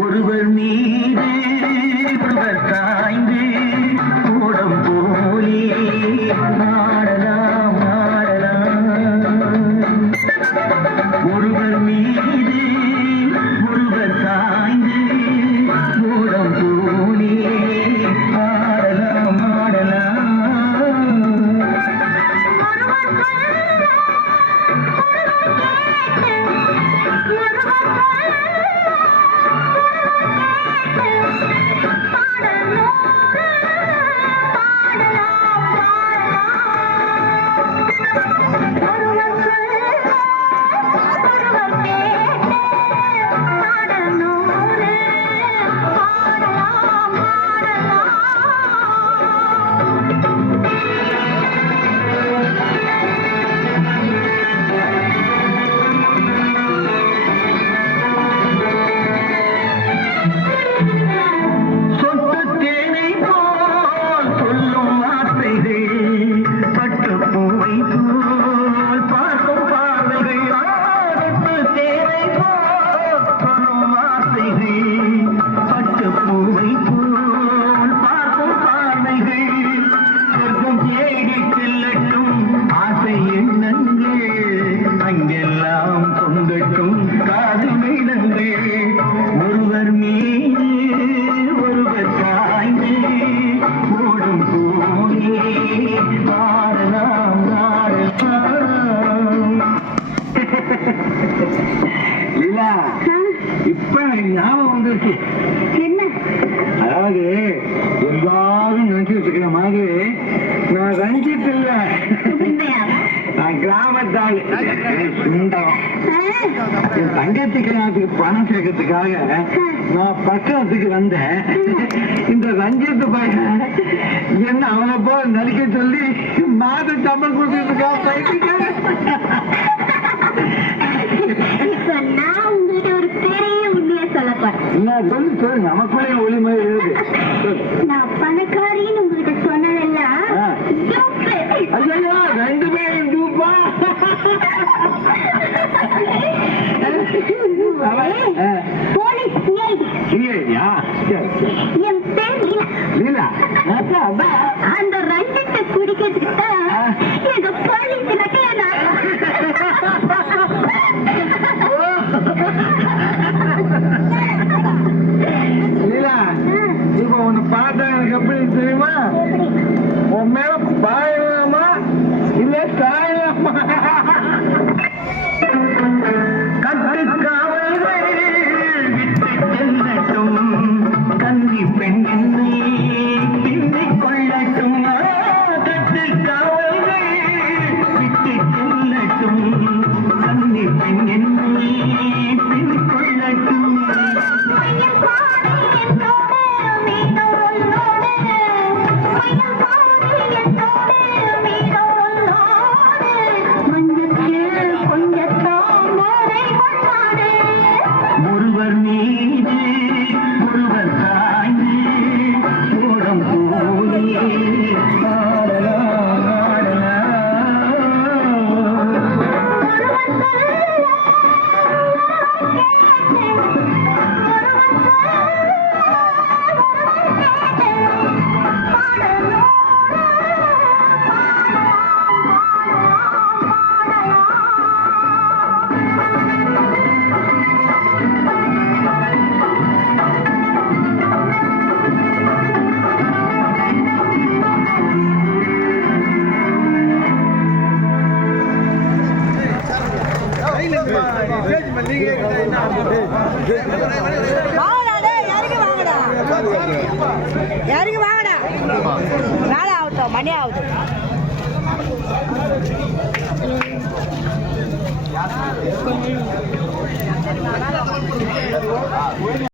ஒருவர் மீது ஒருவர் சாய்ந்து கூடம் போலே ஆடலாம் ஒருவர் மீது ஒருவர் சாய்ந்து கூடம் போலே ஆடலாம் லீலா, இப்ப ஞாபகம் வந்துருச்சு. என்ன? அதாவது எல்லாரும் நினைச்சிட்டு இருக்கிற மாதிரி நான் ரஞ்சித் இல்ல, நான் கிராமத்தாள் சுண்டம். என் தங்கச்சி கல்யாணத்துக்கு பணம் சேர்க்கறதுக்காக நான் பக்கத்துக்கு வந்தேன். இந்த ரஞ்சித் பையன் என்ன அவனை போல நடிக்க சொல்லி மாத சம்பளம் கொடுத்துருக்கா பையனுக்கு. நான் உங்ககிட்ட ஒரு பெரிய உண்மையை சொல்ல போறேன். சொல்லு, நமக்குள்ளே ஒளிமை எழுது. நான் பணக்காரின்னு உங்ககிட்ட சொன்னதெல்லாம் ஐயோ, ரெண்டு பேரும் டூப்பா. போலீஸ் என் பேர் லீலா. அந்த ரஞ்சித்தை குடிக்கிறதுக்கு எங்க போலீஸ் லீலா, இப்ப உன்னை பார்த்தா எனக்கு எப்படி தெரியுமா? உன் மேல பாயலாமா இல்ல சாயலாமா? கன்னி பெண் என்னை பின்னிக் கொள்ளட்டும், கட்டுக்காவல்கள் விட்டு செல்லட்டும், கன்னி பெண் என்னை பின்னிக் கொள்ளட்டும். ஒருவர் மீது ஒருவர் சாய்ந்து கூடம் போலே யாருக்கு வாங்கடா நாளை ஆகட்டும். மணி ஆகுது